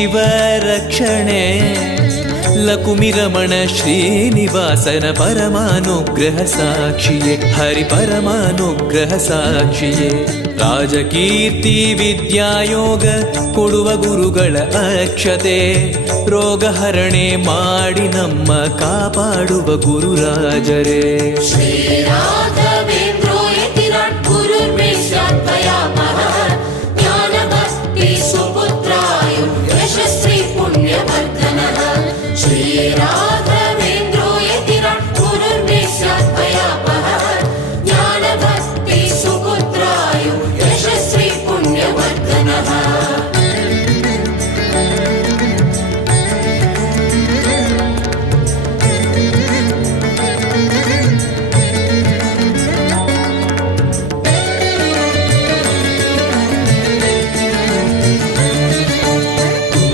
ಶಿವರಕ್ಷಣೆ ಲಕುಮಿರಮಣ ಶ್ರೀನಿವಾಸನ ಪರಮಾನುಗ್ರಹ ಸಾಕ್ಷಿಯೇ, ಹರಿ ಪರಮಾನುಗ್ರಹ ಸಾಕ್ಷಿಯೇ. ರಾಜಕೀರ್ತಿ ವಿದ್ಯಾಯೋಗ ಕೊಡುವ ಗುರುಗಳ ಅಕ್ಷತೆ, ರೋಗ ಹರಣೆ ಮಾಡಿ ನಮ್ಮ ಕಾಪಾಡುವ ಗುರುರಾಜರೇ. श्री